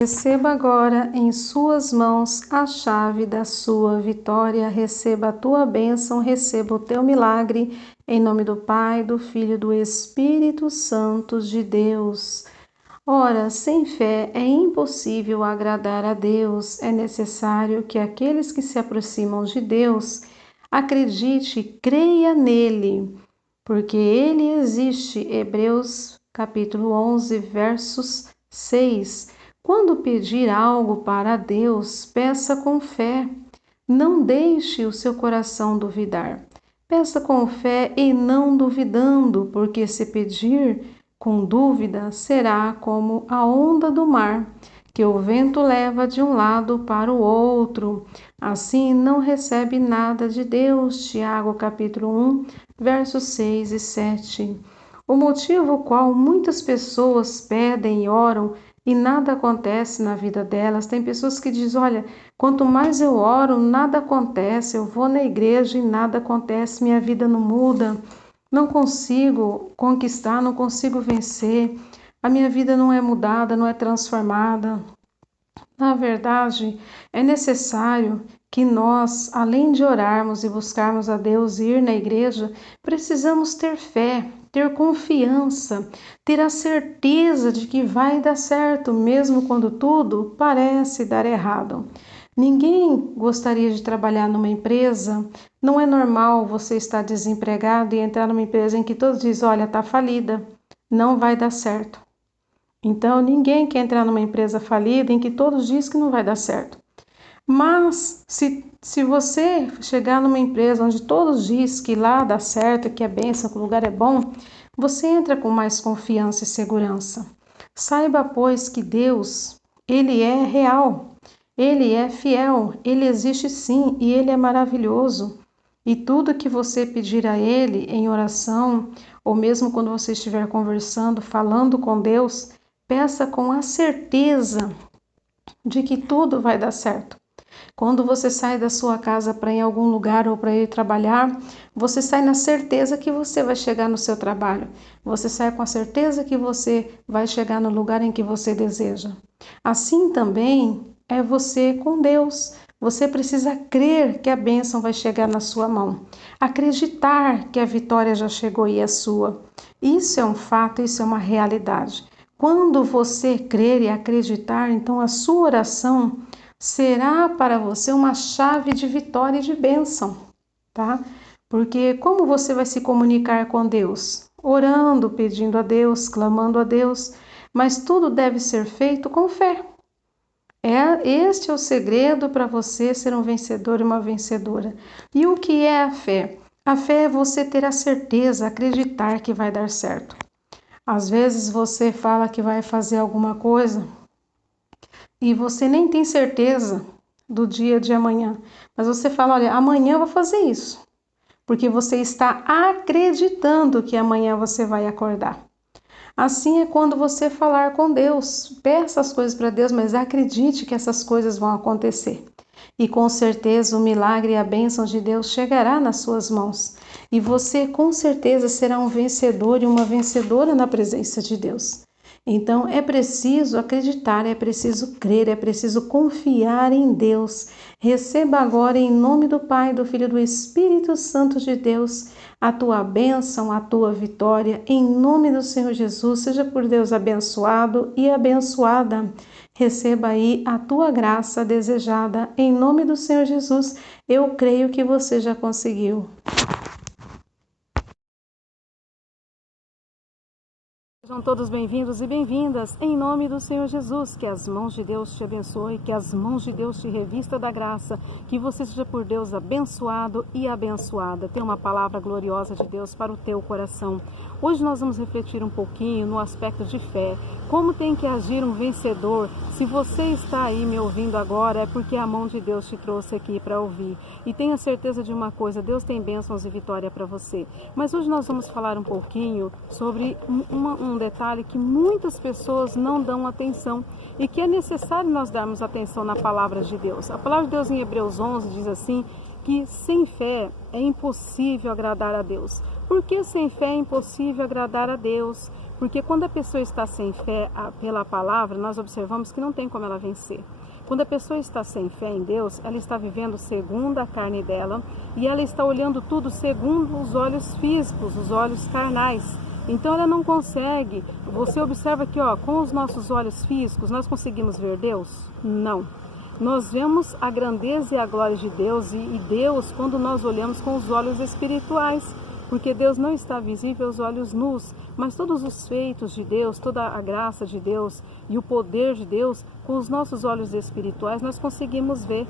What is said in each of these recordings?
Receba agora em suas mãos a chave da sua vitória, receba a tua bênção, receba o teu milagre, em nome do Pai, do Filho e do Espírito Santo de Deus. Ora, sem fé é impossível agradar a Deus, é necessário que aqueles que se aproximam de Deus acredite e creia nele, porque ele existe. Hebreus capítulo 11, versos 6. Quando pedir algo para Deus, peça com fé. Não deixe o seu coração duvidar. Peça com fé e não duvidando, porque se pedir com dúvida, será como a onda do mar, que o vento leva de um lado para o outro. Assim não recebe nada de Deus. Tiago capítulo 1, versos 6 e 7. O motivo qual muitas pessoas pedem e oram e nada acontece na vida delas. Tem pessoas que dizem, olha, quanto mais eu oro, nada acontece. Eu vou na igreja e nada acontece, minha vida não muda. Não consigo conquistar, não consigo vencer. A minha vida não é mudada, não é transformada. Na verdade, é necessário que nós, além de orarmos e buscarmos a Deus e ir na igreja, precisamos ter fé, ter confiança, ter a certeza de que vai dar certo, mesmo quando tudo parece dar errado. Ninguém gostaria de trabalhar numa empresa. Não é normal você estar desempregado e entrar numa empresa em que todos dizem, olha, está falida, não vai dar certo. Então, ninguém quer entrar numa empresa falida em que todos dizem que não vai dar certo. Mas, se você chegar numa empresa onde todos dizem que lá dá certo, que é bênção, que o lugar é bom, você entra com mais confiança e segurança. Saiba, pois, que Deus, Ele é real, Ele é fiel, Ele existe sim e Ele é maravilhoso. E tudo que você pedir a Ele em oração, ou mesmo quando você estiver conversando, falando com Deus, peça com a certeza de que tudo vai dar certo. Quando você sai da sua casa para ir em algum lugar ou para ir trabalhar, você sai na certeza que você vai chegar no seu trabalho. Você sai com a certeza que você vai chegar no lugar em que você deseja. Assim também é você com Deus. Você precisa crer que a bênção vai chegar na sua mão. Acreditar que a vitória já chegou e é sua. Isso é um fato, isso é uma realidade. Quando você crer e acreditar, então a sua oração será para você uma chave de vitória e de bênção, tá? Porque como você vai se comunicar com Deus? Orando, pedindo a Deus, clamando a Deus, mas tudo deve ser feito com fé. Este é o segredo para você ser um vencedor e uma vencedora. E o que é a fé? A fé é você ter a certeza, acreditar que vai dar certo. Às vezes você fala que vai fazer alguma coisa e você nem tem certeza do dia de amanhã, mas você fala, olha, amanhã eu vou fazer isso, porque você está acreditando que amanhã você vai acordar. Assim é quando você falar com Deus, peça as coisas para Deus, mas acredite que essas coisas vão acontecer. E com certeza o milagre e a bênção de Deus chegará nas suas mãos. E você com certeza será um vencedor e uma vencedora na presença de Deus. Então é preciso acreditar, é preciso crer, é preciso confiar em Deus. Receba agora em nome do Pai, do Filho e do Espírito Santo de Deus a tua bênção, a tua vitória. Em nome do Senhor Jesus, seja por Deus abençoado e abençoada. Receba aí a tua graça desejada. Em nome do Senhor Jesus, eu creio que você já conseguiu. Sejam todos bem-vindos e bem-vindas em nome do Senhor Jesus. Que as mãos de Deus te abençoe, que as mãos de Deus te revista da graça, que você seja por Deus abençoado e abençoada. Tem uma palavra gloriosa de Deus para o teu coração. Hoje nós vamos refletir um pouquinho no aspecto de fé. Como tem que agir um vencedor? Se você está aí me ouvindo agora, é porque a mão de Deus te trouxe aqui para ouvir. E tenha certeza de uma coisa, Deus tem bênçãos e vitória para você. Mas hoje nós vamos falar um pouquinho sobre um detalhe que muitas pessoas não dão atenção e que é necessário nós darmos atenção na palavra de Deus. A palavra de Deus em Hebreus 11 diz assim, que sem fé é impossível agradar a Deus. Por que sem fé é impossível agradar a Deus? Porque quando a pessoa está sem fé pela palavra, nós observamos que não tem como ela vencer. Quando a pessoa está sem fé em Deus, ela está vivendo segundo a carne dela e ela está olhando tudo segundo os olhos físicos, os olhos carnais. Então ela não consegue. Você observa que com os nossos olhos físicos nós conseguimos ver Deus? Não. Nós vemos a grandeza e a glória de Deus e Deus quando nós olhamos com os olhos espirituais, porque Deus não está visível aos olhos nus, mas todos os feitos de Deus, toda a graça de Deus e o poder de Deus, com os nossos olhos espirituais nós conseguimos ver.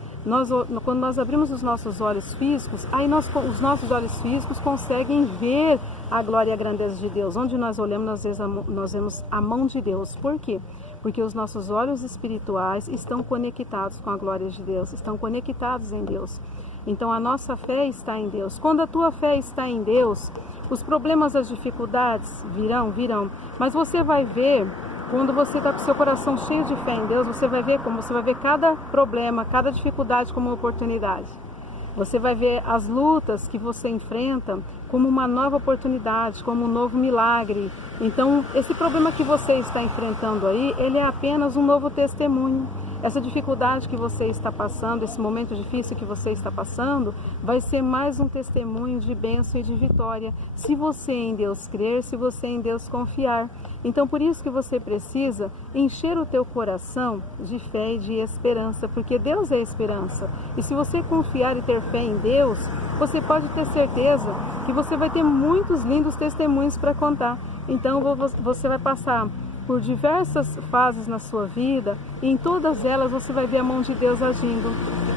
Quando nós abrimos os nossos olhos físicos, aí os nossos olhos físicos conseguem ver a glória e a grandeza de Deus. Onde nós olhamos, nós vemos a mão de Deus. Por quê? Porque os nossos olhos espirituais estão conectados com a glória de Deus, estão conectados em Deus. Então a nossa fé está em Deus. Quando a tua fé está em Deus, os problemas, as dificuldades virão. Mas você vai ver, quando você está com o seu coração cheio de fé em Deus, você vai ver cada problema, cada dificuldade como uma oportunidade. Você vai ver as lutas que você enfrenta como uma nova oportunidade, como um novo milagre. Então, esse problema que você está enfrentando aí, ele é apenas um novo testemunho. Essa dificuldade que você está passando, esse momento difícil que você está passando, vai ser mais um testemunho de bênção e de vitória, se você em Deus crer, se você em Deus confiar. Então, por isso que você precisa encher o teu coração de fé e de esperança, porque Deus é esperança. E se você confiar e ter fé em Deus, você pode ter certeza que você vai ter muitos lindos testemunhos para contar. Então, você vai passar por diversas fases na sua vida e em todas elas você vai ver a mão de Deus agindo.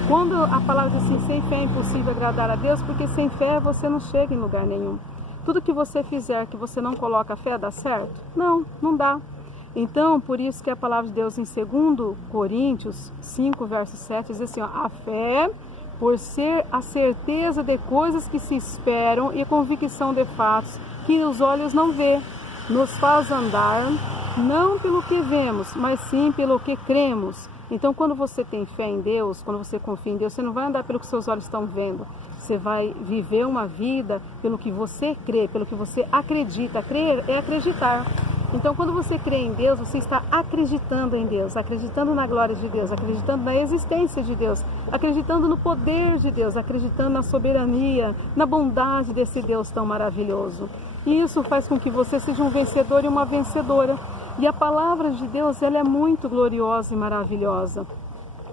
Quando a palavra diz assim, sem fé é impossível agradar a Deus, porque sem fé você não chega em lugar nenhum. Tudo que você fizer que você não coloca fé, dá certo? Não dá. Então, por isso que a palavra de Deus em 2 Coríntios 5, verso 7, diz assim, a fé, por ser a certeza de coisas que se esperam e convicção de fatos que os olhos não vê, nos faz andar não pelo que vemos, mas sim pelo que cremos. Então, quando você tem fé em Deus, quando você confia em Deus, você não vai andar pelo que seus olhos estão vendo. Você vai viver uma vida pelo que você crê, pelo que você acredita. Crer é acreditar. Então, quando você crê em Deus, você está acreditando em Deus, acreditando na glória de Deus, acreditando na existência de Deus, acreditando no poder de Deus, acreditando na soberania, na bondade desse Deus tão maravilhoso. E isso faz com que você seja um vencedor e uma vencedora. E a palavra de Deus, ela é muito gloriosa e maravilhosa.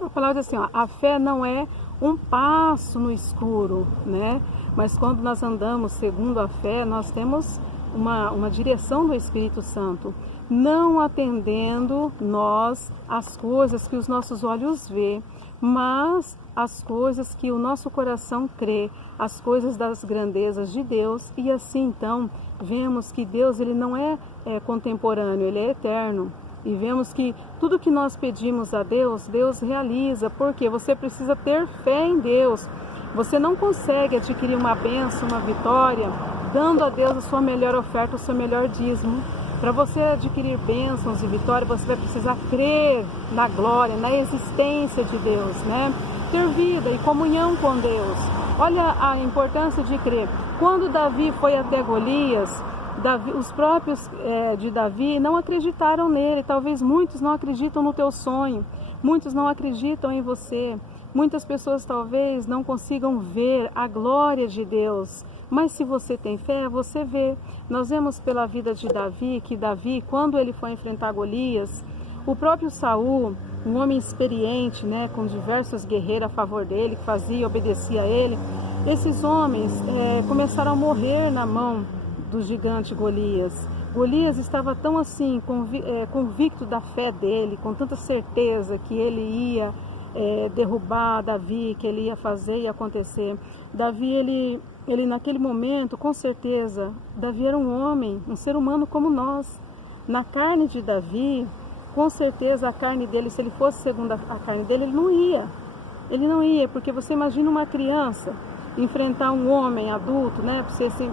A palavra diz assim, a fé não é um passo no escuro, né? Mas quando nós andamos segundo a fé, nós temos uma direção do Espírito Santo, não atendendo nós às coisas que os nossos olhos vê, mas as coisas que o nosso coração crê, as coisas das grandezas de Deus. E assim então vemos que Deus ele não é contemporâneo, ele é eterno. E vemos que tudo que nós pedimos a Deus, Deus realiza, porque você precisa ter fé em Deus. Você não consegue adquirir uma bênção, uma vitória, dando a Deus a sua melhor oferta, o seu melhor dízimo. Para você adquirir bênçãos e vitória, você vai precisar crer na glória, na existência de Deus, né? Ter vida e comunhão com Deus. Olha a importância de crer. Quando Davi foi até Golias, os próprios de Davi não acreditaram nele. Talvez muitos não acreditam no teu sonho, muitos não acreditam em você. Muitas pessoas talvez não consigam ver a glória de Deus, mas se você tem fé, você vê. Nós vemos pela vida de Davi, que Davi, quando ele foi enfrentar Golias, o próprio Saul, um homem experiente, né, com diversos guerreiros a favor dele, que fazia e obedecia a ele, esses homens começaram a morrer na mão do gigante Golias. Golias estava tão assim, convicto da fé dele, com tanta certeza que ele ia derrubar Davi, que ele ia fazer e acontecer. Davi, ele naquele momento, com certeza, Davi era um homem, um ser humano como nós. Na carne de Davi, com certeza a carne dele, se ele fosse segundo a carne dele, ele não ia, porque você imagina uma criança enfrentar um homem adulto, né,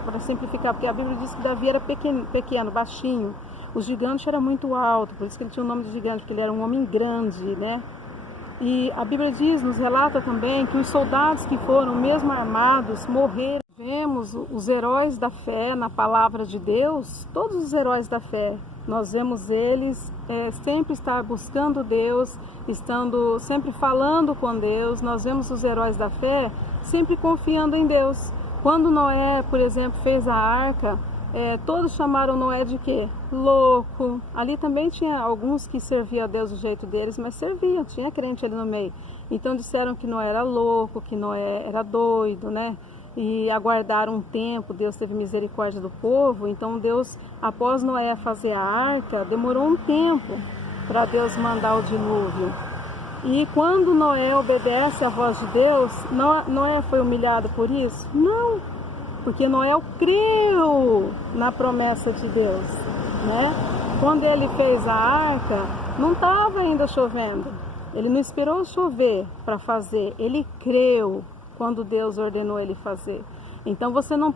para simplificar, porque a Bíblia diz que Davi era pequeno, baixinho. O gigante era muito alto, por isso que ele tinha o nome de gigante, porque ele era um homem grande, né? E a Bíblia diz, nos relata também que os soldados que foram mesmo armados morreram. Vemos os heróis da fé na palavra de Deus, todos os heróis da fé, nós vemos eles sempre estar buscando Deus, estando sempre falando com Deus. Nós vemos os heróis da fé sempre confiando em Deus. Quando Noé, por exemplo, fez a arca, todos chamaram Noé de quê? Louco. Ali também tinha alguns que serviam a Deus do jeito deles, mas serviam, tinha crente ali no meio. Então disseram que Noé era louco, que Noé era doido, né? E aguardaram um tempo, Deus teve misericórdia do povo. Então Deus, após Noé fazer a arca, demorou um tempo para Deus mandar o dilúvio. E quando Noé obedece à voz de Deus, Noé foi humilhado por isso? Não, porque Noé creu na promessa de Deus, né? Quando ele fez a arca, não estava ainda chovendo. Ele não esperou chover para fazer, ele creu quando Deus ordenou ele fazer. Então você não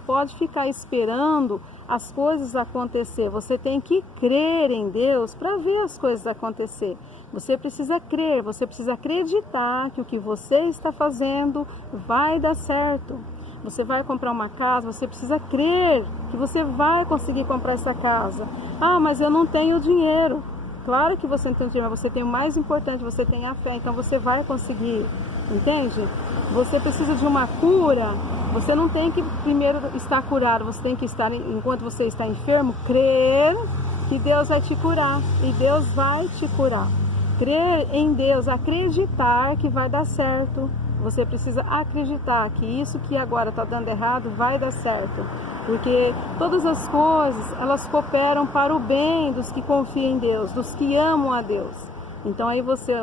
pode ficar esperando as coisas acontecer. Você tem que crer em Deus para ver as coisas acontecer. Você precisa crer, você precisa acreditar que o que você está fazendo vai dar certo. Você vai comprar uma casa, você precisa crer que você vai conseguir comprar essa casa. Ah, mas eu não tenho dinheiro. Claro que você não tem dinheiro, mas você tem o mais importante, você tem a fé, então você vai conseguir. Entende? Você precisa de uma cura. Você não tem que primeiro estar curado, você tem que estar, enquanto você está enfermo, crer que Deus vai te curar. E Deus vai te curar. Crer em Deus, acreditar que vai dar certo. Você precisa acreditar que isso que agora está dando errado vai dar certo. Porque todas as coisas, elas cooperam para o bem dos que confiam em Deus, dos que amam a Deus. Então aí você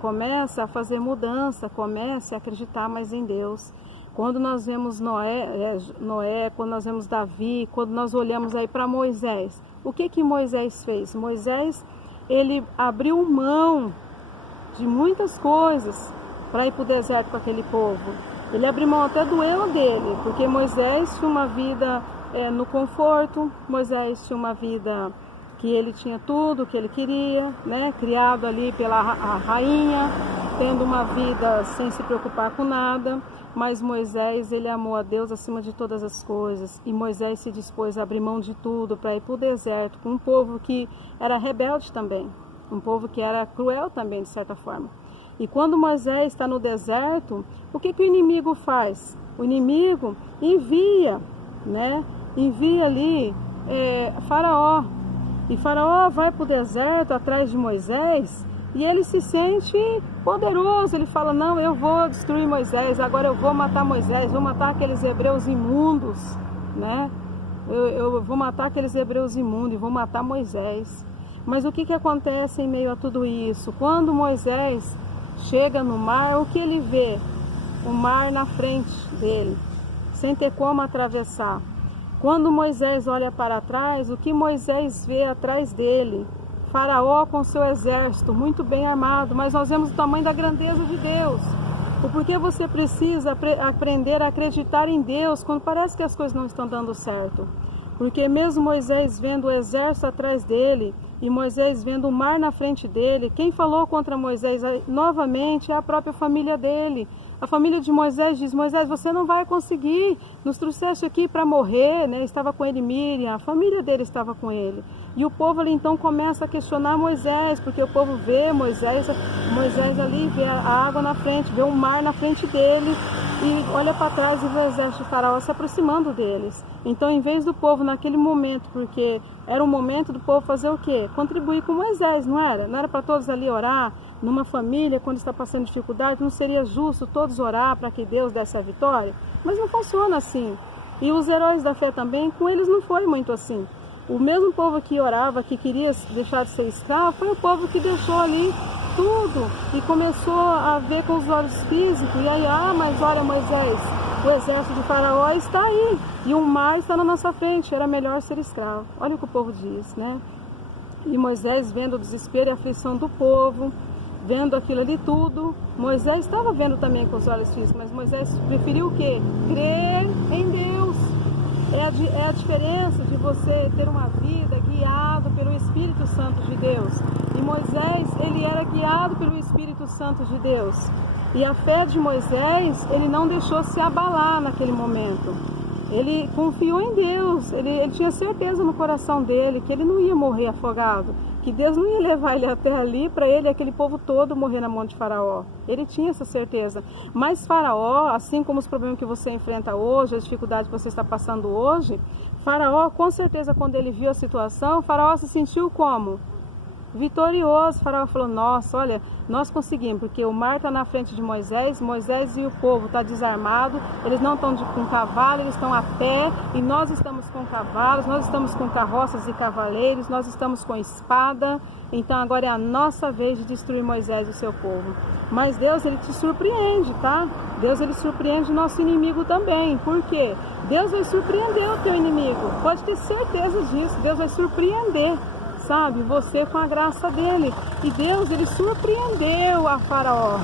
começa a fazer mudança, comece a acreditar mais em Deus. Quando nós vemos Noé, quando nós vemos Davi, quando nós olhamos aí para Moisés, o que Moisés fez? Moisés, ele abriu mão de muitas coisas para ir para o deserto com aquele povo. Ele abriu mão até do eu dele, porque Moisés tinha uma vida no conforto, Moisés tinha uma vida que ele tinha tudo o que ele queria, né? Criado ali pela rainha, tendo uma vida sem se preocupar com nada. Mas Moisés, ele amou a Deus acima de todas as coisas. E Moisés se dispôs a abrir mão de tudo para ir para o deserto, com um povo que era rebelde também, um povo que era cruel também, de certa forma. E quando Moisés está no deserto, o que o inimigo faz? O inimigo envia, né? Envia ali Faraó. E Faraó vai para o deserto atrás de Moisés e ele se sente poderoso. Ele fala, não, eu vou destruir Moisés, agora eu vou matar Moisés, vou matar aqueles hebreus imundos, né? Eu vou matar aqueles hebreus imundos e vou matar Moisés. Mas o que acontece em meio a tudo isso? Quando Moisés chega no mar, o que ele vê? O mar na frente dele, sem ter como atravessar. Quando Moisés olha para trás, o que Moisés vê atrás dele? Faraó com seu exército, muito bem armado, mas nós vemos o tamanho da grandeza de Deus. O porquê você precisa aprender a acreditar em Deus quando parece que as coisas não estão dando certo. Porque mesmo Moisés vendo o exército atrás dele, e Moisés vendo o mar na frente dele, quem falou contra Moisés novamente é a própria família dele. A família de Moisés diz, Moisés, você não vai conseguir, nos trouxeste aqui para morrer, né? Estava com ele Miriam, a família dele estava com ele. E o povo ali então começa a questionar Moisés, porque o povo vê Moisés ali, vê a água na frente, vê o mar na frente dele, e olha para trás e vê o exército de Faraó se aproximando deles. Então, em vez do povo naquele momento, porque era o momento do povo fazer o quê? Contribuir com Moisés, não era? Não era para todos ali orar? Numa família, quando está passando dificuldade, não seria justo todos orar para que Deus desse a vitória? Mas não funciona assim. E os heróis da fé também, com eles não foi muito assim. O mesmo povo que orava, que queria deixar de ser escravo, foi o povo que deixou ali tudo e começou a ver com os olhos físicos. E aí, mas olha Moisés, o exército de Faraó está aí e o mar está na nossa frente, era melhor ser escravo. Olha o que o povo diz, né? E Moisés, vendo o desespero e a aflição do povo, vendo aquilo ali tudo, Moisés estava vendo também com os olhos físicos, mas Moisés preferiu o quê? Crer em Deus. É a diferença de você ter uma vida guiado pelo Espírito Santo de Deus. E Moisés, ele era guiado pelo Espírito Santo de Deus. E a fé de Moisés, ele não deixou se abalar naquele momento. Ele confiou em Deus, ele tinha certeza no coração dele que ele não ia morrer afogado, que Deus não ia levar ele até ali para ele, aquele povo todo, morrer na mão de Faraó. Ele tinha essa certeza. Mas Faraó, assim como os problemas que você enfrenta hoje, as dificuldades que você está passando hoje, Faraó, com certeza, quando ele viu a situação, Faraó se sentiu como? Vitorioso. Faraó falou, nossa, olha, nós conseguimos, porque o mar está na frente de Moisés, Moisés e o povo estão desarmados, eles não estão com cavalo, eles estão a pé, e nós estamos com cavalos, nós estamos com carroças e cavaleiros, nós estamos com espada, então agora é a nossa vez de destruir Moisés e o seu povo. Mas Deus, ele te surpreende, tá? Deus, ele surpreende nosso inimigo também. Por quê? Deus vai surpreender o teu inimigo, pode ter certeza disso, Deus vai surpreender, sabe, você com a graça dele. E Deus, ele surpreendeu a Faraó,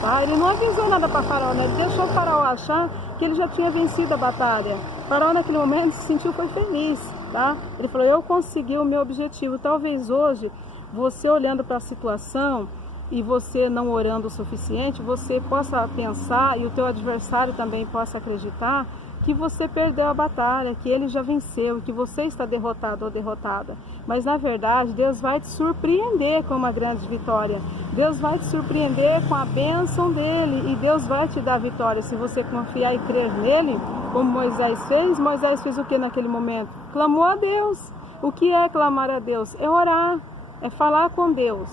tá? Ele não avisou nada para Faraó, né? Ele deixou o Faraó achar que ele já tinha vencido a batalha. Faraó naquele momento se sentiu, foi feliz, tá? Ele falou, eu consegui o meu objetivo. Talvez hoje, você olhando para a situação e você não orando o suficiente, você possa pensar, e o teu adversário também possa acreditar, que você perdeu a batalha, que ele já venceu, que você está derrotado ou derrotada. Mas na verdade, Deus vai te surpreender com uma grande vitória. Deus vai te surpreender com a bênção dele, e Deus vai te dar a vitória se você confiar e crer nele, como Moisés fez. Moisés fez o que naquele momento? Clamou a Deus. O que é clamar a Deus? É orar, é falar com Deus,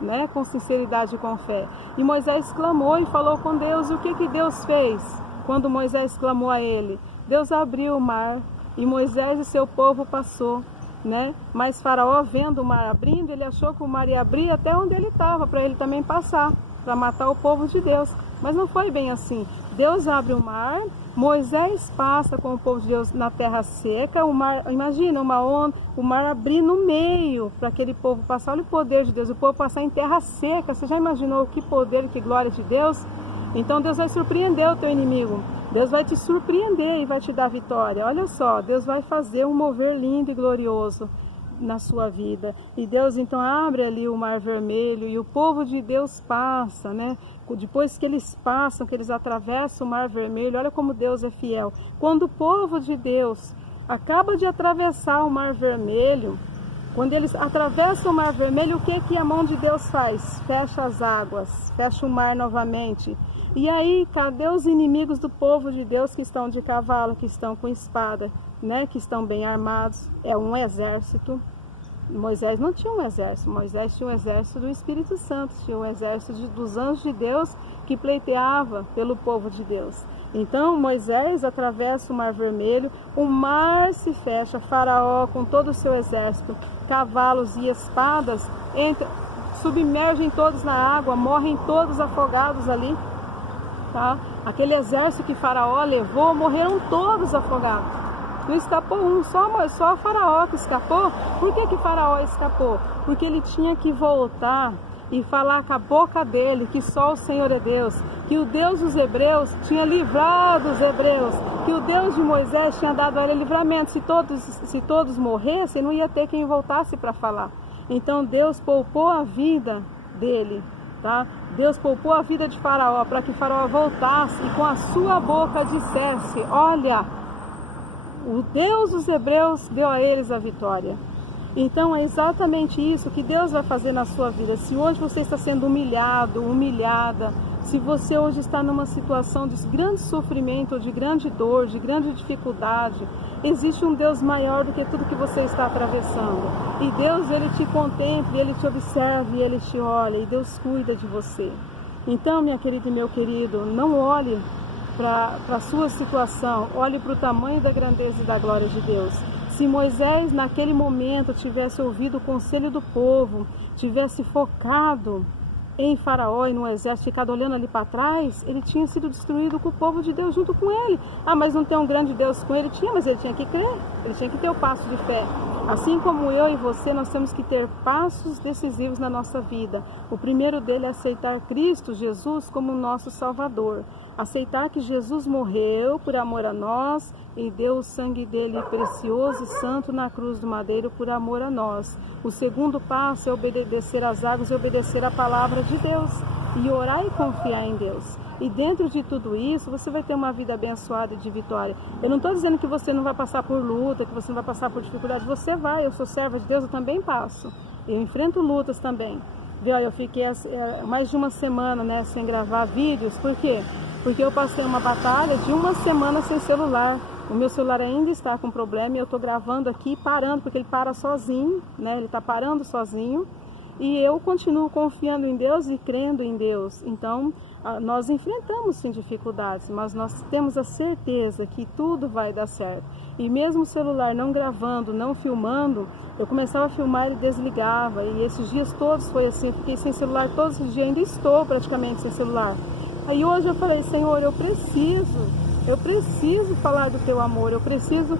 né? Com sinceridade e com fé. E Moisés clamou e falou com Deus. O que Deus fez? Quando Moisés clamou a ele, Deus abriu o mar e Moisés e seu povo passou, né? Mas Faraó, vendo o mar abrindo, ele achou que o mar ia abrir até onde ele estava, para ele também passar, para matar o povo de Deus. Mas não foi bem assim. Deus abre o mar, Moisés passa com o povo de Deus na terra seca, o mar, imagina uma onda, o mar abrir no meio para aquele povo passar. Olha o poder de Deus, o povo passar em terra seca. Você já imaginou que poder, que glória de Deus? Então Deus vai surpreender o teu inimigo, Deus vai te surpreender e vai te dar vitória. Olha só, Deus vai fazer um mover lindo e glorioso na sua vida. E Deus então abre ali o mar vermelho e o povo de Deus passa, né? Depois que eles passam, que eles atravessam o mar vermelho, olha como Deus é fiel. Quando o povo de Deus acaba de atravessar o mar vermelho, quando eles atravessam o mar vermelho, o que a mão de Deus faz? Fecha as águas, fecha o mar novamente. E aí, cadê os inimigos do povo de Deus que estão de cavalo, que estão com espada, né? Que estão bem armados? É um exército. Moisés não tinha um exército, Moisés tinha um exército do Espírito Santo, tinha um exército dos anjos de Deus que pleiteava pelo povo de Deus. Então Moisés atravessa o mar vermelho, o mar se fecha, Faraó com todo o seu exército, cavalos e espadas, submergem todos na água, morrem todos afogados ali. Tá? Aquele exército que Faraó levou, morreram todos afogados. Não escapou um, só Faraó que escapou. Por que Faraó escapou? Porque ele tinha que voltar e falar com a boca dele que só o Senhor é Deus, que o Deus dos hebreus tinha livrado os hebreus, que o Deus de Moisés tinha dado a ele livramento. Se todos morressem, não ia ter quem voltasse para falar. Então Deus poupou a vida dele. Tá? Deus poupou a vida de Faraó para que Faraó voltasse e com a sua boca dissesse: olha, o Deus dos hebreus deu a eles a vitória. Então é exatamente isso que Deus vai fazer na sua vida. Se hoje você está sendo humilhado, humilhada, se você hoje está numa situação de grande sofrimento, de grande dor, de grande dificuldade, existe um Deus maior do que tudo que você está atravessando. E Deus, ele te contempla, ele te observa, ele te olha, e Deus cuida de você. Então, minha querida e meu querido, não olhe para a sua situação, olhe para o tamanho da grandeza e da glória de Deus. Se Moisés naquele momento tivesse ouvido o conselho do povo, tivesse focado em Faraó e no exército, ficado olhando ali para trás, ele tinha sido destruído com o povo de Deus junto com ele. Ah, mas não tem um grande Deus com ele? Tinha, mas ele tinha que crer, ele tinha que ter o passo de fé. Assim como eu e você, nós temos que ter passos decisivos na nossa vida. O primeiro dele é aceitar Cristo Jesus como nosso Salvador. Aceitar que Jesus morreu por amor a nós e deu o sangue dele precioso e santo na cruz do madeiro por amor a nós. O segundo passo é obedecer às águas e obedecer à palavra de Deus. E orar e confiar em Deus. E dentro de tudo isso, você vai ter uma vida abençoada e de vitória. Eu não estou dizendo que você não vai passar por luta, que você não vai passar por dificuldade. Você vai, eu sou serva de Deus, eu também passo. Eu enfrento lutas também. Olha, eu fiquei mais de uma semana, né, sem gravar vídeos. Por quê? Porque eu passei uma batalha de uma semana sem celular. O meu celular ainda está com problema e eu estou gravando aqui parando, porque ele para sozinho, né? Ele está parando sozinho. E eu continuo confiando em Deus e crendo em Deus. Então, nós enfrentamos sim dificuldades, mas nós temos a certeza que tudo vai dar certo. E mesmo o celular não gravando, não filmando, eu começava a filmar e ele desligava. E esses dias todos foi assim, eu fiquei sem celular todos os dias, ainda estou praticamente sem celular. Aí hoje eu falei, Senhor, eu preciso falar do teu amor, eu preciso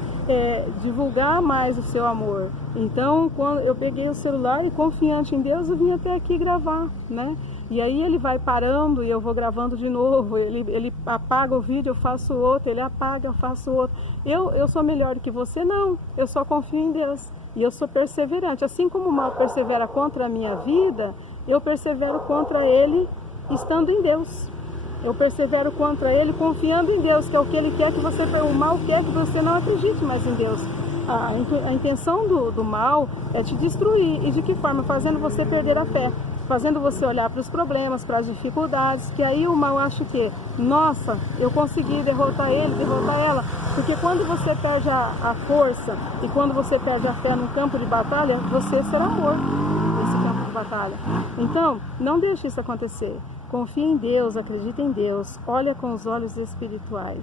divulgar mais o seu amor. Então, quando eu peguei o celular e confiante em Deus, eu vim até aqui gravar, né? E aí ele vai parando e eu vou gravando de novo, ele apaga o vídeo, eu faço outro, ele apaga, eu faço outro. Eu sou melhor do que você? Não, eu só confio em Deus e eu sou perseverante. Assim como o mal persevera contra a minha vida, eu persevero contra ele estando em Deus. Eu persevero contra ele confiando em Deus, que é o que ele quer que você... O mal quer que você não acredite mais em Deus. A intenção do mal é te destruir. E de que forma? Fazendo você perder a fé. Fazendo você olhar para os problemas, para as dificuldades, que aí o mal acha que, nossa, eu consegui derrotar ele, derrotar ela. Porque quando você perde a força e quando você perde a fé no campo de batalha, você será morto nesse campo de batalha. Então, não deixe isso acontecer. Confie em Deus, acredite em Deus, olha com os olhos espirituais.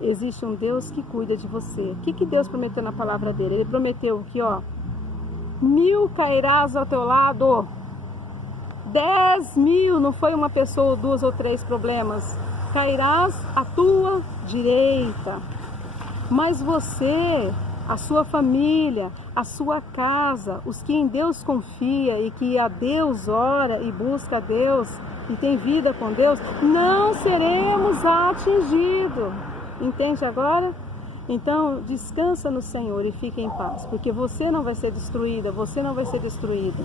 Existe um Deus que cuida de você. O que Deus prometeu na palavra dele? Ele prometeu que, 1000 cairás ao teu lado, 10.000, não foi uma pessoa, ou 2 ou 3 problemas. Cairás à tua direita. Mas você, a sua família, a sua casa, os que em Deus confia e que a Deus ora e busca a Deus, e tem vida com Deus, não seremos atingidos. Entende agora? Então, descansa no Senhor e fique em paz, porque você não vai ser destruída, você não vai ser destruído.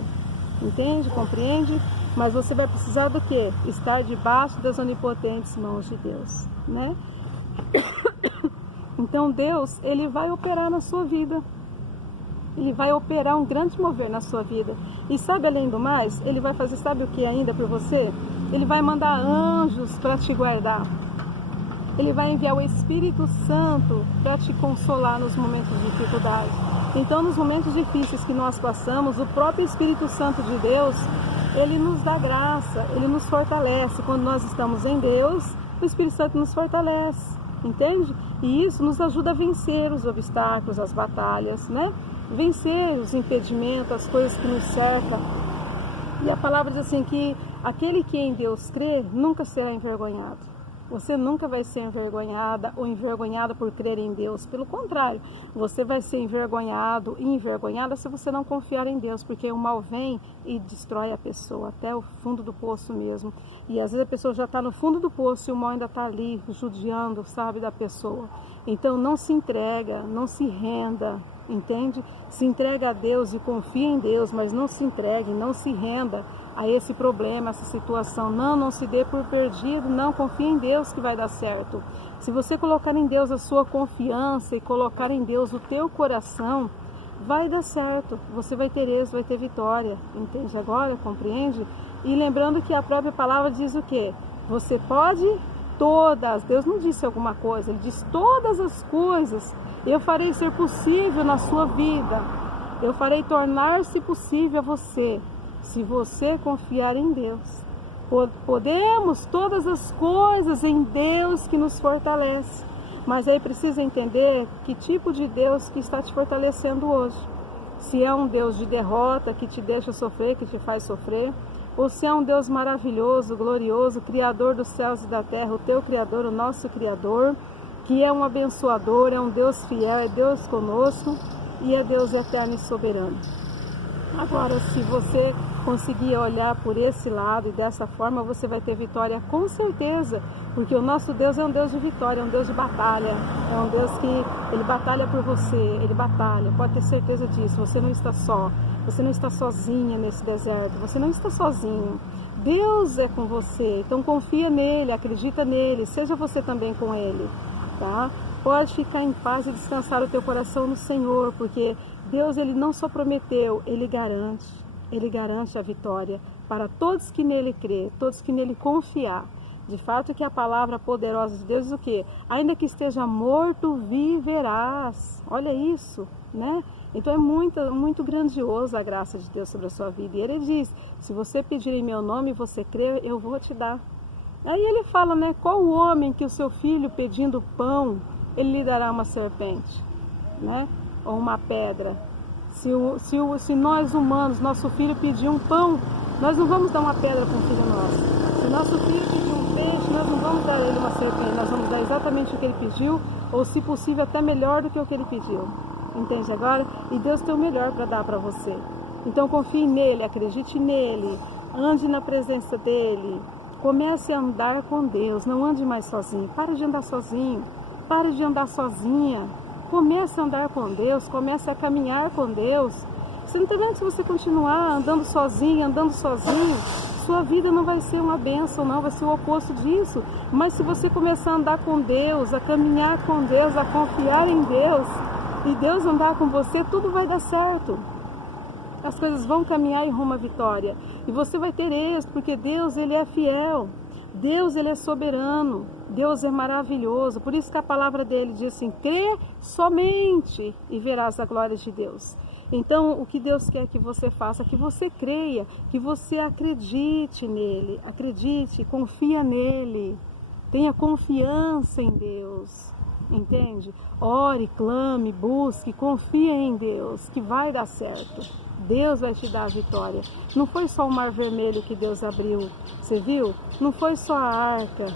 Entende? Compreende? Mas você vai precisar do quê? Estar debaixo das onipotentes mãos de Deus, né? Então, Deus, Ele vai operar na sua vida. Ele vai operar um grande mover na sua vida. E sabe, além do mais, Ele vai fazer, sabe o que ainda por você? Ele vai mandar anjos para te guardar. Ele vai enviar o Espírito Santo para te consolar nos momentos de dificuldade. Então, nos momentos difíceis que nós passamos, o próprio Espírito Santo de Deus, ele nos dá graça, ele nos fortalece. Quando nós estamos em Deus, o Espírito Santo nos fortalece, entende? E isso nos ajuda a vencer os obstáculos, as batalhas, né? Vencer os impedimentos, as coisas que nos cercam. E a palavra diz assim que aquele que em Deus crê nunca será envergonhado. Você nunca vai ser envergonhada ou envergonhado por crer em Deus. Pelo contrário, você vai ser envergonhado e envergonhada se você não confiar em Deus, porque o mal vem e destrói a pessoa até o fundo do poço mesmo. E às vezes a pessoa já está no fundo do poço e o mal ainda está ali, judiando, sabe, da pessoa. Então não se entrega, não se renda, entende? Se entrega a Deus e confia em Deus, mas não se entregue, não se renda a esse problema, essa situação. Não se dê por perdido, não, confie em Deus que vai dar certo. Se você colocar em Deus a sua confiança e colocar em Deus o teu coração, vai dar certo, você vai ter êxito, vai ter vitória, entende agora, compreende? E lembrando que a própria palavra diz o quê? Você pode todas, Deus não disse alguma coisa, Ele diz todas as coisas, eu farei ser possível na sua vida, eu farei tornar-se possível a você, se você confiar em Deus. Podemos todas as coisas em Deus que nos fortalece. Mas aí precisa entender que tipo de Deus que está te fortalecendo hoje. Se é um Deus de derrota, que te deixa sofrer, que te faz sofrer, ou se é um Deus maravilhoso, glorioso, Criador dos céus e da terra, o teu Criador, o nosso Criador, que é um abençoador, é um Deus fiel, é Deus conosco. e é Deus eterno e soberano. Agora, se você conseguir olhar por esse lado e dessa forma, você vai ter vitória com certeza, porque o nosso Deus é um Deus de vitória, é um Deus de batalha, é um Deus que Ele batalha por você, Ele batalha, pode ter certeza disso. Você não está só, você não está sozinha nesse deserto, você não está sozinho. Deus é com você, então confia nele, acredita nele, seja você também com ele, tá? Pode ficar em paz e descansar o teu coração no Senhor, porque Deus, Ele não só prometeu, Ele garante a vitória para todos que nele crê, todos que nele confiar. De fato que a palavra poderosa de Deus diz o quê? Ainda que esteja morto, viverás. Olha isso, né? Então é muito grandiosa a graça de Deus sobre a sua vida. E Ele diz, se você pedir em meu nome e você crer, eu vou te dar. Aí Ele fala, né? Qual o homem que o seu filho pedindo pão, ele lhe dará uma serpente, né? Ou uma pedra? Se nós humanos, nosso filho pedir um pão, nós não vamos dar uma pedra para um filho nosso. Se nosso filho pedir um peixe, nós não vamos dar a ele uma serpente, nós vamos dar exatamente o que ele pediu, ou se possível até melhor do que o que ele pediu. Entende agora? E Deus tem o melhor para dar para você. Então confie nele, acredite nele, ande na presença dele, comece a andar com Deus, não ande mais sozinho, pare de andar sozinho, pare de andar sozinha. Comece a andar com Deus, comece a caminhar com Deus. Você não está vendo que se você continuar andando sozinho, sua vida não vai ser uma bênção, não, vai ser o oposto disso. Mas se você começar a andar com Deus, a caminhar com Deus, a confiar em Deus, e Deus andar com você, tudo vai dar certo. As coisas vão caminhar em rumo à vitória. E você vai ter êxito, porque Deus, Ele é fiel. Deus, Ele é soberano. Deus é maravilhoso. Por isso que a palavra dele diz assim, crê somente e verás a glória de Deus. Então, o que Deus quer que você faça, que você creia, que você acredite nele, acredite, confia nele, tenha confiança em Deus, entende? Ore, clame, busque, confie em Deus, que vai dar certo. Deus vai te dar a vitória. Não foi só o Mar Vermelho que Deus abriu, você viu? Não foi só a arca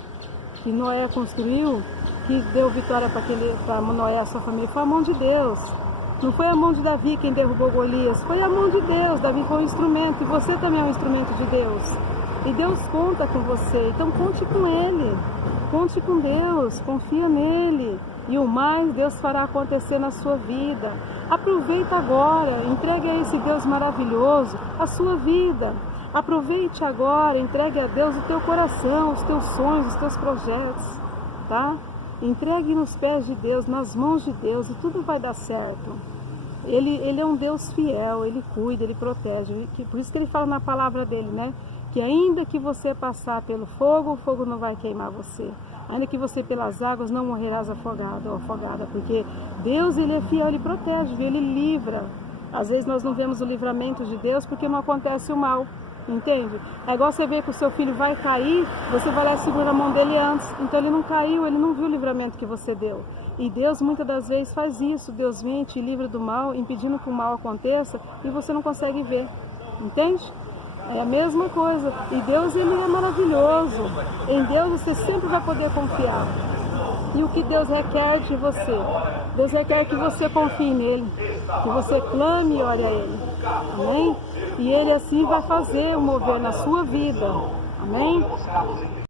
que Noé construiu que deu vitória para Noé e a sua família, foi a mão de Deus. Não foi a mão de Davi quem derrubou Golias, foi a mão de Deus. Davi foi um instrumento e você também é um instrumento de Deus. E Deus conta com você, então conte com Ele, conte com Deus, confia nele. E o mais Deus fará acontecer na sua vida. Aproveita agora, entregue a esse Deus maravilhoso a sua vida. Aproveite agora, entregue a Deus o teu coração, os teus sonhos, os teus projetos, tá? Entregue nos pés de Deus, nas mãos de Deus e tudo vai dar certo. Ele é um Deus fiel, Ele cuida, Ele protege. Por isso que Ele fala na palavra dele, né? Que ainda que você passar pelo fogo, o fogo não vai queimar você. Ainda que você pelas águas não morrerás afogado ou afogada, porque Deus, Ele é fiel, Ele protege, Ele livra. Às vezes nós não vemos o livramento de Deus porque não acontece o mal, entende? É igual você ver que o seu filho vai cair, você vai lá e segura a mão dele antes. Então ele não caiu, ele não viu o livramento que você deu. E Deus muitas das vezes faz isso, Deus vem e te livra do mal, impedindo que o mal aconteça e você não consegue ver, entende? É a mesma coisa. E Deus, Ele é maravilhoso. Em Deus você sempre vai poder confiar. E o que Deus requer de você? Deus requer que você confie nele, que você clame e ore a Ele. Amém? E Ele assim vai fazer o mover na sua vida. Amém?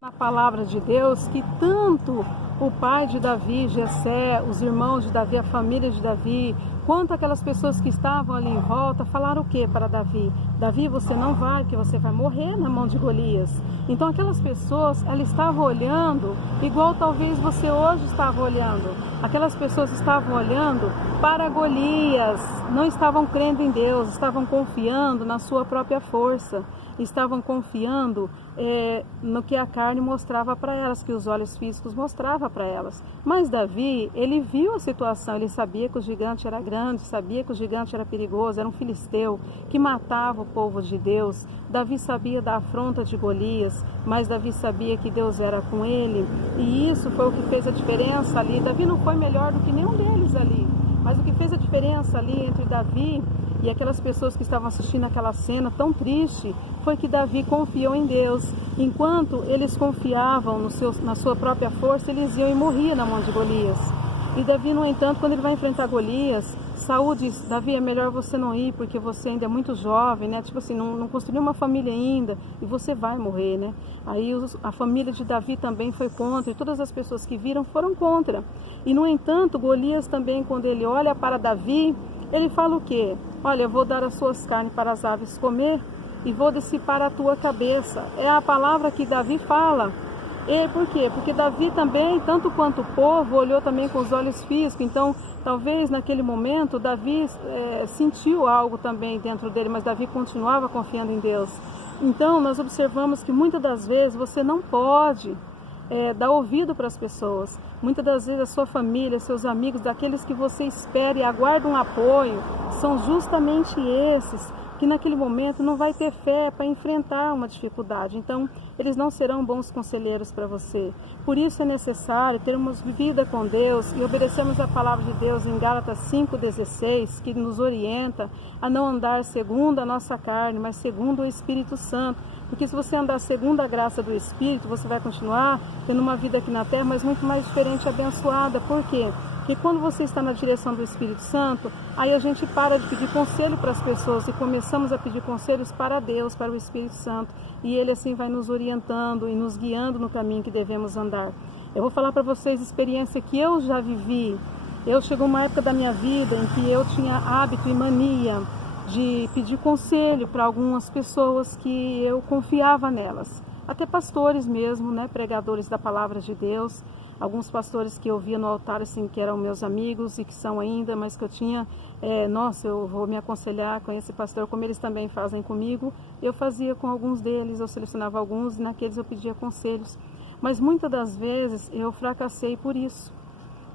Na palavra de Deus, que tanto o pai de Davi, Jessé, os irmãos de Davi, a família de Davi, quanto aquelas pessoas que estavam ali em volta, falaram o que para Davi? Davi, você não vai, que você vai morrer na mão de Golias. Então aquelas pessoas, elas estavam olhando, igual talvez você hoje estava olhando. Aquelas pessoas estavam olhando para Golias, não estavam crendo em Deus, estavam confiando na sua própria força. Estavam confiando no que a carne mostrava para elas, que os olhos físicos mostravam para elas. Mas Davi, ele viu a situação, ele sabia que o gigante era grande, sabia que o gigante era perigoso, era um filisteu que matava o povo de Deus. Davi sabia da afronta de Golias, mas Davi sabia que Deus era com ele, e isso foi o que fez a diferença ali. Davi não foi melhor do que nenhum deles ali, mas o que fez a diferença ali entre Davi e aquelas pessoas que estavam assistindo aquela cena tão triste, foi que Davi confiou em Deus. Enquanto eles confiavam na sua própria força, eles iam e morriam na mão de Golias. E Davi, no entanto, quando ele vai enfrentar Golias, Saul diz, Davi, é melhor você não ir, porque você ainda é muito jovem, né? Tipo assim, não construiu uma família ainda, e você vai morrer, né? Aí a família de Davi também foi contra, e todas as pessoas que viram foram contra. E no entanto, Golias também, quando ele olha para Davi, ele fala o quê? Olha, eu vou dar as suas carnes para as aves comer, e vou dissipar a tua cabeça. É a palavra que Davi fala. E por quê? Porque Davi também, tanto quanto o povo, olhou também com os olhos físicos. Então, talvez naquele momento, Davi sentiu algo também dentro dele, mas Davi continuava confiando em Deus. Então, nós observamos que muitas das vezes você não pode dar ouvido para as pessoas. Muitas das vezes a sua família, seus amigos, daqueles que você espera e aguarda um apoio, são justamente esses que naquele momento não vai ter fé para enfrentar uma dificuldade. Então, eles não serão bons conselheiros para você. Por isso é necessário termos vida com Deus e obedecermos a palavra de Deus em Gálatas 5,16, que nos orienta a não andar segundo a nossa carne, mas segundo o Espírito Santo. Porque se você andar segundo a graça do Espírito, você vai continuar tendo uma vida aqui na terra, mas muito mais diferente e abençoada. Por quê? Porque quando você está na direção do Espírito Santo, aí a gente para de pedir conselho para as pessoas e começamos a pedir conselhos para Deus, para o Espírito Santo. E Ele assim vai nos orientando e nos guiando no caminho que devemos andar. Eu vou falar para vocês a experiência que eu já vivi. Chegou uma época da minha vida em que eu tinha hábito e mania de pedir conselho para algumas pessoas que eu confiava nelas. Até pastores mesmo, né, pregadores da palavra de Deus. Alguns pastores que eu via no altar, assim, que eram meus amigos e que são ainda, mas que eu tinha, nossa, eu vou me aconselhar com esse pastor, como eles também fazem comigo. Eu fazia com alguns deles, eu selecionava alguns e naqueles eu pedia conselhos. Mas muitas das vezes eu fracassei por isso.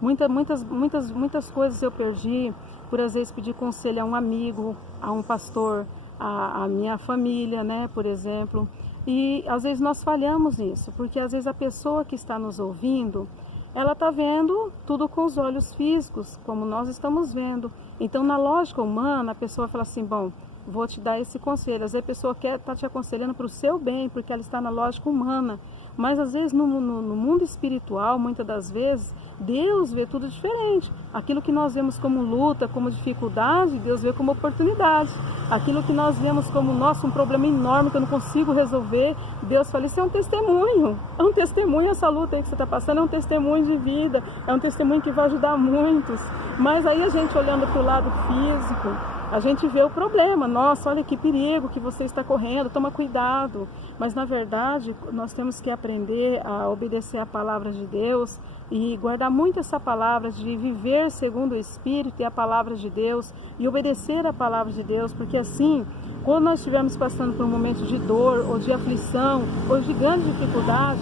Muitas coisas eu perdi por às vezes pedir conselho a um amigo, a um pastor, a minha família, né, por exemplo. E às vezes nós falhamos nisso, porque às vezes a pessoa que está nos ouvindo, ela está vendo tudo com os olhos físicos, como nós estamos vendo. Então, na lógica humana, a pessoa fala assim, bom, vou te dar esse conselho. Às vezes a pessoa está te aconselhando para o seu bem, porque ela está na lógica humana. Mas às vezes no mundo espiritual, muitas das vezes, Deus vê tudo diferente. Aquilo que nós vemos como luta, como dificuldade, Deus vê como oportunidade. Aquilo que nós vemos como, nossa, um problema enorme que eu não consigo resolver, Deus fala, isso é um testemunho. É um testemunho essa luta aí que você está passando, é um testemunho de vida, é um testemunho que vai ajudar muitos. Mas aí a gente olhando para o lado físico, a gente vê o problema, nossa, olha que perigo que você está correndo, toma cuidado. Mas na verdade, nós temos que aprender a obedecer a palavra de Deus e guardar muito essa palavra de viver segundo o Espírito e a palavra de Deus e obedecer a palavra de Deus, porque assim, quando nós estivermos passando por um momento de dor ou de aflição ou de grande dificuldade,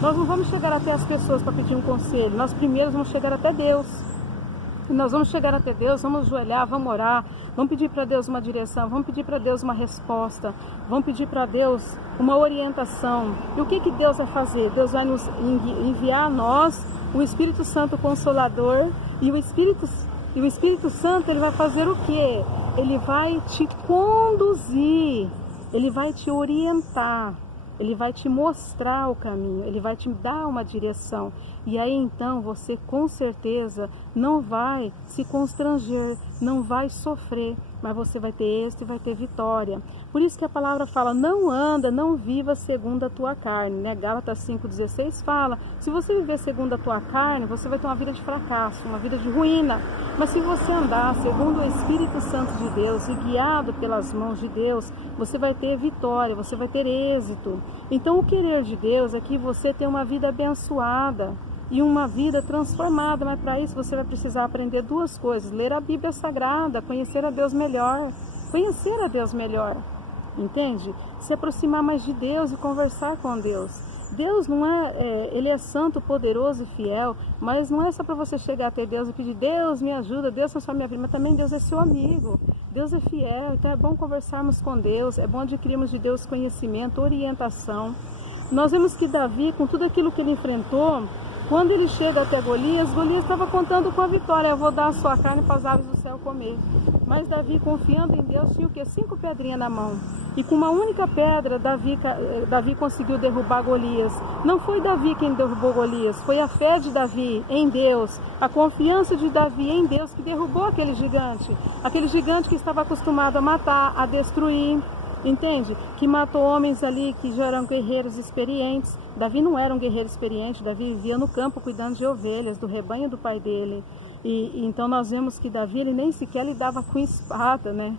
nós não vamos chegar até as pessoas para pedir um conselho, nós primeiro vamos chegar até Deus. E nós vamos chegar até Deus, vamos ajoelhar, vamos orar, vamos pedir para Deus uma direção, vamos pedir para Deus uma resposta, vamos pedir para Deus uma orientação. E o que Deus vai fazer? Deus vai nos enviar a nós o Espírito Santo Consolador e o Espírito Santo, ele vai fazer o quê? Ele vai te conduzir, ele vai te orientar. Ele vai te mostrar o caminho, ele vai te dar uma direção. E aí então você com certeza não vai se constranger, não vai sofrer, mas você vai ter êxito e vai ter vitória. Por isso que a palavra fala, não viva segundo a tua carne, né? Gálatas 5,16 fala, se você viver segundo a tua carne, você vai ter uma vida de fracasso, uma vida de ruína. Mas se você andar segundo o Espírito Santo de Deus e guiado pelas mãos de Deus, você vai ter vitória, você vai ter êxito. Então o querer de Deus é que você tenha uma vida abençoada e uma vida transformada, mas para isso você vai precisar aprender duas coisas, ler a Bíblia Sagrada, conhecer a Deus melhor, entende? Se aproximar mais de Deus e conversar com Deus. Deus não Ele é santo, poderoso e fiel, mas não é só para você chegar até Deus e pedir, Deus me ajuda, Deus transforma minha vida, mas também Deus é seu amigo, Deus é fiel, então é bom conversarmos com Deus, é bom adquirirmos de Deus conhecimento, orientação. Nós vemos que Davi, com tudo aquilo que ele enfrentou, Quando ele chega até Golias, Golias estava contando com a vitória. Eu vou dar a sua carne para as aves do céu comer. Mas Davi, confiando em Deus, tinha o quê? 5 pedrinhas na mão. E com uma única pedra, Davi conseguiu derrubar Golias. Não foi Davi quem derrubou Golias, foi a fé de Davi em Deus, a confiança de Davi em Deus que derrubou aquele gigante que estava acostumado a matar, a destruir. Entende? Que matou homens ali que já eram guerreiros experientes. Davi não era um guerreiro experiente, Davi vivia no campo cuidando de ovelhas, do rebanho do pai dele. E então nós vemos que Davi ele nem sequer lidava com espada, né?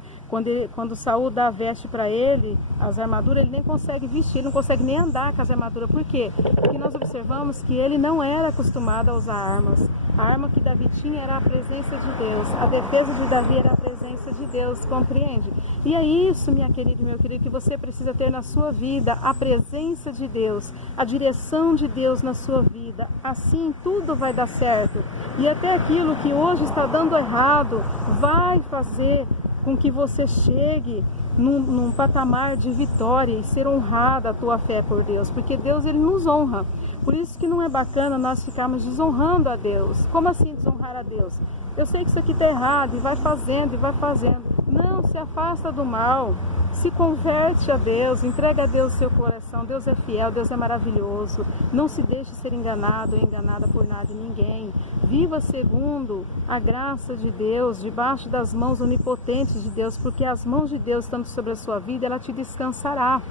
Quando Saul dá a veste para ele, as armaduras, ele nem consegue vestir, ele não consegue nem andar com as armaduras. Por quê? Porque nós observamos que ele não era acostumado a usar armas. A arma que Davi tinha era a presença de Deus. A defesa de Davi era a presença de Deus, compreende? E é isso, minha querida e meu querido, que você precisa ter na sua vida, a presença de Deus, a direção de Deus na sua vida. Assim tudo vai dar certo. E até aquilo que hoje está dando errado, vai fazer com que você chegue num patamar de vitória e ser honrada a tua fé por Deus, porque Deus ele nos honra. Por isso que não é bacana nós ficarmos desonrando a Deus. Como assim desonrar a Deus? Eu sei que isso aqui está errado e vai fazendo e vai fazendo. Não, se afasta do mal, se converte a Deus, entrega a Deus o seu coração. Deus é fiel, Deus é maravilhoso. Não se deixe ser enganado ou enganada por nada e ninguém. Viva segundo a graça de Deus, debaixo das mãos onipotentes de Deus, porque as mãos de Deus estando sobre a sua vida, ela te descansará.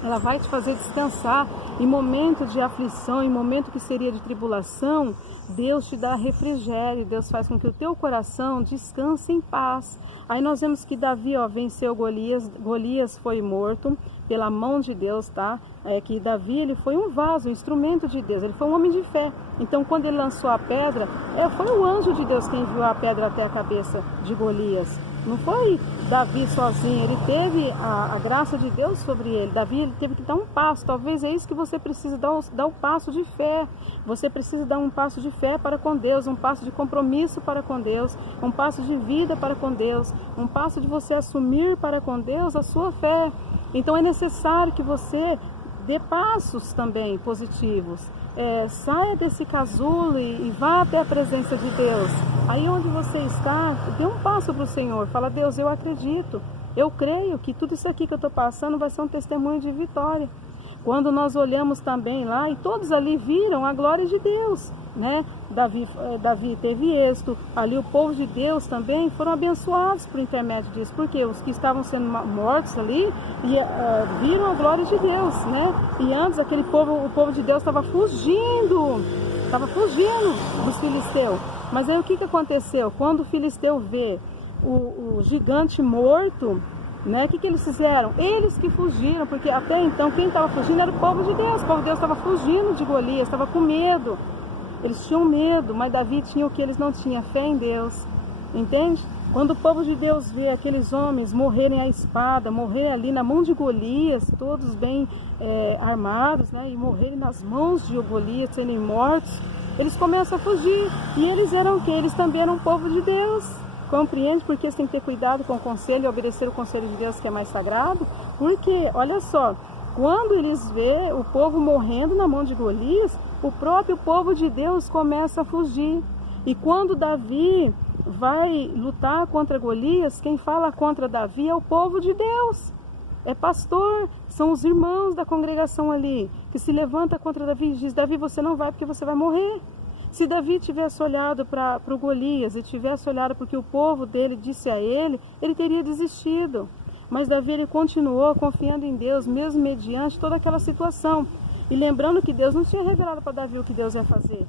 Ela vai te fazer descansar em momento de aflição, em momento que seria de tribulação. Deus te dá refrigério, Deus faz com que o teu coração descanse em paz. Aí nós vemos que Davi venceu Golias, Golias foi morto pela mão de Deus, tá? Que Davi ele foi um vaso, um instrumento de Deus, ele foi um homem de fé. Então quando ele lançou a pedra, foi o anjo de Deus quem enviou a pedra até a cabeça de Golias. Não foi Davi sozinho, ele teve a graça de Deus sobre ele. Davi ele teve que dar um passo, talvez é isso que você precisa dar um passo de fé. Você precisa dar um passo de fé para com Deus, um passo de compromisso para com Deus, um passo de vida para com Deus, um passo de você assumir para com Deus a sua fé. Então é necessário que você dê passos também positivos. Saia desse casulo e vá até a presença de Deus. Aí onde você está, dê um passo para o Senhor. Fala, Deus, eu acredito, eu creio que tudo isso aqui que eu estou passando vai ser um testemunho de vitória. Quando nós olhamos também lá, e todos ali viram a glória de Deus, né? Davi teve êxito, ali o povo de Deus também foram abençoados por intermédio disso, porque os que estavam sendo mortos ali viram a glória de Deus, né? E antes o povo de Deus estava fugindo dos filisteus. Mas aí o que aconteceu? Quando o filisteu vê o gigante morto, né? O que eles fizeram? Eles que fugiram, porque até então quem estava fugindo era o povo de Deus. O povo de Deus estava fugindo de Golias, estava com medo. Eles tinham medo, mas Davi tinha o que eles não tinham, fé em Deus. Entende? Quando o povo de Deus vê aqueles homens morrerem à espada, morrer ali na mão de Golias, todos bem armados, né? E morrerem nas mãos de Golias, serem mortos, eles começam a fugir. E eles eram o quê? Eles também eram o povo de Deus. Compreende? Porque você tem que ter cuidado com o conselho e obedecer o conselho de Deus, que é mais sagrado. Porque, olha só, quando eles vê o povo morrendo na mão de Golias, o próprio povo de Deus começa a fugir. E quando Davi vai lutar contra Golias, quem fala contra Davi é o povo de Deus. É pastor, são os irmãos da congregação ali, que se levanta contra Davi e diz, Davi, você não vai porque você vai morrer. Se Davi tivesse olhado para o Golias e tivesse olhado porque o povo dele disse a ele, ele teria desistido. Mas Davi ele continuou confiando em Deus, mesmo mediante toda aquela situação. E lembrando que Deus não tinha revelado para Davi o que Deus ia fazer.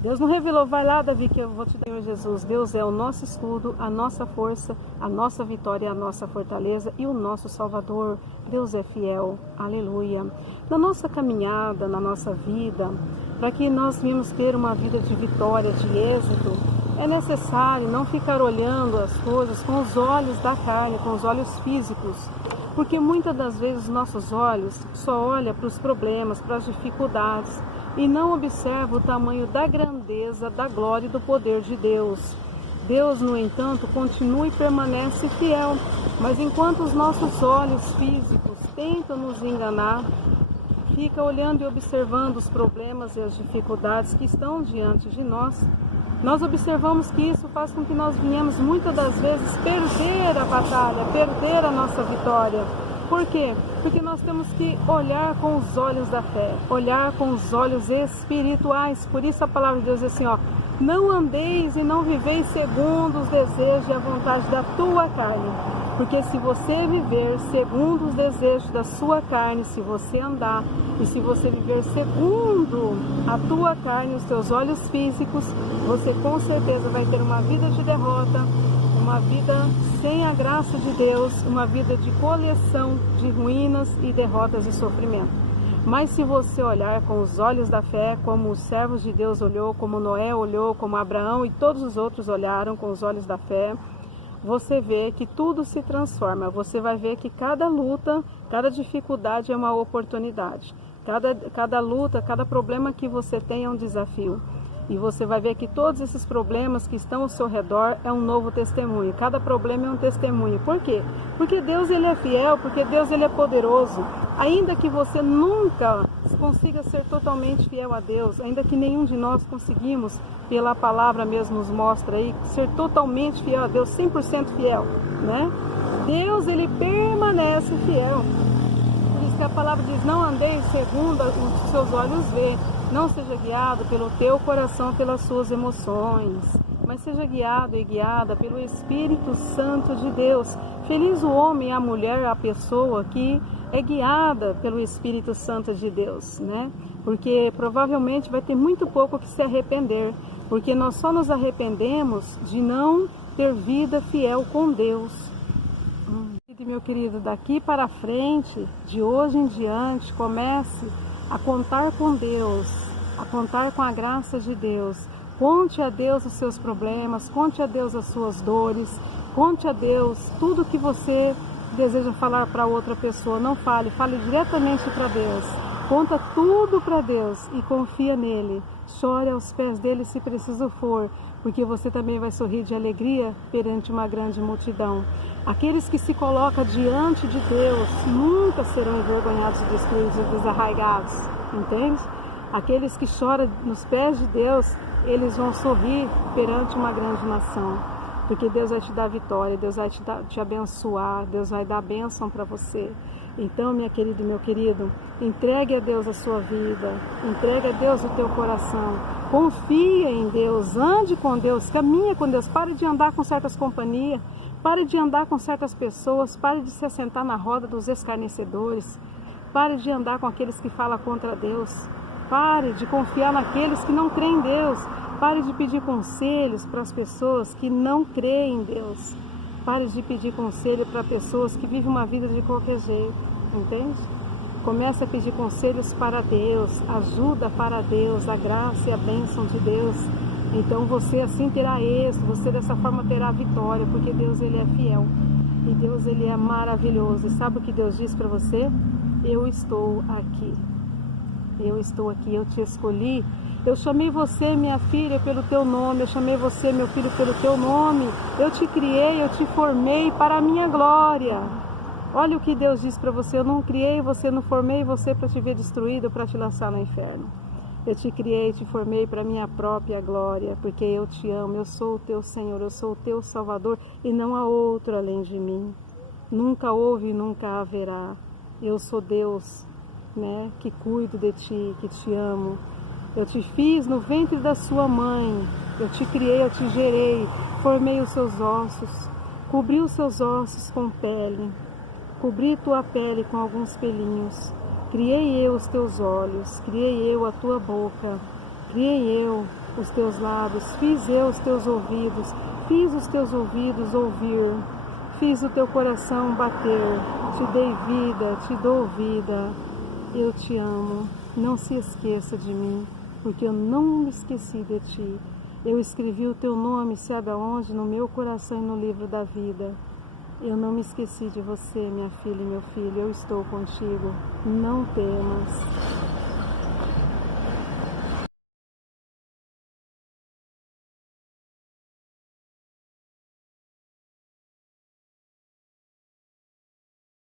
Deus não revelou, vai lá Davi que eu vou te dar, Senhor Jesus. Deus é o nosso escudo, a nossa força, a nossa vitória, a nossa fortaleza e o nosso Salvador. Deus é fiel, aleluia. Na nossa caminhada, na nossa vida, para que nós venhamos ter uma vida de vitória, de êxito, é necessário não ficar olhando as coisas com os olhos da carne, com os olhos físicos. Porque muitas das vezes nossos olhos só olham para os problemas, para as dificuldades e não observa o tamanho da grandeza, da glória e do poder de Deus. Deus, no entanto, continua e permanece fiel, mas enquanto os nossos olhos físicos tentam nos enganar, fica olhando e observando os problemas e as dificuldades que estão diante de nós, nós observamos que isso faz com que nós venhamos muitas das vezes perder a batalha, perder a nossa vitória. Por quê? Porque nós temos que olhar com os olhos da fé, olhar com os olhos espirituais. Por isso a palavra de Deus diz assim, ó, não andeis e não viveis segundo os desejos e a vontade da tua carne. Porque se você viver segundo os desejos da sua carne, se você andar e se você viver segundo a tua carne, os teus olhos físicos, você com certeza vai ter uma vida de derrota, uma vida sem a graça de Deus, uma vida de coleção de ruínas e derrotas e sofrimento. Mas se você olhar com os olhos da fé, como os servos de Deus olhou, como Noé olhou, como Abraão e todos os outros olharam com os olhos da fé, você vê que tudo se transforma. Você vai ver que cada luta, cada dificuldade é uma oportunidade. Cada luta, cada problema que você tem é um desafio. E você vai ver que todos esses problemas que estão ao seu redor é um novo testemunho. Cada problema é um testemunho. Por quê? Porque Deus ele é fiel, porque Deus ele é poderoso. Ainda que você nunca consiga ser totalmente fiel a Deus, ainda que nenhum de nós conseguimos, pela palavra mesmo nos mostra aí, ser totalmente fiel a Deus, 100% fiel, né? Deus ele permanece fiel. Por isso que a palavra diz, não andeis segundo os seus olhos vê. Não seja guiado pelo teu coração, pelas suas emoções, mas seja guiado e guiada pelo Espírito Santo de Deus. Feliz o homem, a mulher, a pessoa que é guiada pelo Espírito Santo de Deus, né? Porque provavelmente vai ter muito pouco que se arrepender, porque nós só nos arrependemos de não ter vida fiel com Deus. Meu querido, daqui para frente, de hoje em diante, comece a contar com Deus, a contar com a graça de Deus. Conte a Deus os seus problemas, conte a Deus as suas dores, conte a Deus tudo que você deseja falar para outra pessoa. Não fale, fale diretamente para Deus. Conta tudo para Deus e confia nele. Chore aos pés dele se preciso for, porque você também vai sorrir de alegria perante uma grande multidão. Aqueles que se colocam diante de Deus nunca serão envergonhados, destruídos e desarraigados, entende? Aqueles que choram nos pés de Deus, eles vão sorrir perante uma grande nação, porque Deus vai te dar vitória, Deus vai te abençoar, Deus vai dar bênção para você. Então, minha querida e meu querido, entregue a Deus a sua vida, entregue a Deus o teu coração, confia em Deus, ande com Deus, caminha com Deus, pare de andar com certas companhias, pare de andar com certas pessoas, pare de se assentar na roda dos escarnecedores, pare de andar com aqueles que falam contra Deus, pare de confiar naqueles que não creem em Deus, pare de pedir conselhos para as pessoas que não creem em Deus, pare de pedir conselho para pessoas que vivem uma vida de qualquer jeito, entende? Comece a pedir conselhos para Deus, ajuda para Deus, a graça e a bênção de Deus. Então você assim terá êxito, você dessa forma terá vitória, porque Deus ele é fiel e Deus ele é maravilhoso. E sabe o que Deus diz para você? Eu estou aqui, eu te escolhi, eu chamei você, minha filha, pelo teu nome, eu chamei você, meu filho, pelo teu nome, eu te criei, eu te formei para a minha glória. Olha o que Deus diz para você, eu não criei você, não formei você para te ver destruído, para te lançar no inferno. Eu te criei, te formei para a minha própria glória, porque eu te amo, eu sou o teu Senhor, eu sou o teu Salvador e não há outro além de mim. Nunca houve e nunca haverá. Eu sou Deus, né, que cuido de ti, que te amo. Eu te fiz no ventre da sua mãe, eu te criei, eu te gerei, formei os seus ossos, cobri os seus ossos com pele, cobri tua pele com alguns pelinhos. Criei eu os teus olhos, criei eu a tua boca, criei eu os teus lábios, fiz eu os teus ouvidos, fiz os teus ouvidos ouvir, fiz o teu coração bater, te dei vida, te dou vida, eu te amo, não se esqueça de mim, porque eu não me esqueci de ti. Eu escrevi o teu nome, sabe aonde? No meu coração e no livro da vida. Eu não me esqueci de você, minha filha e meu filho, eu estou contigo, não temas.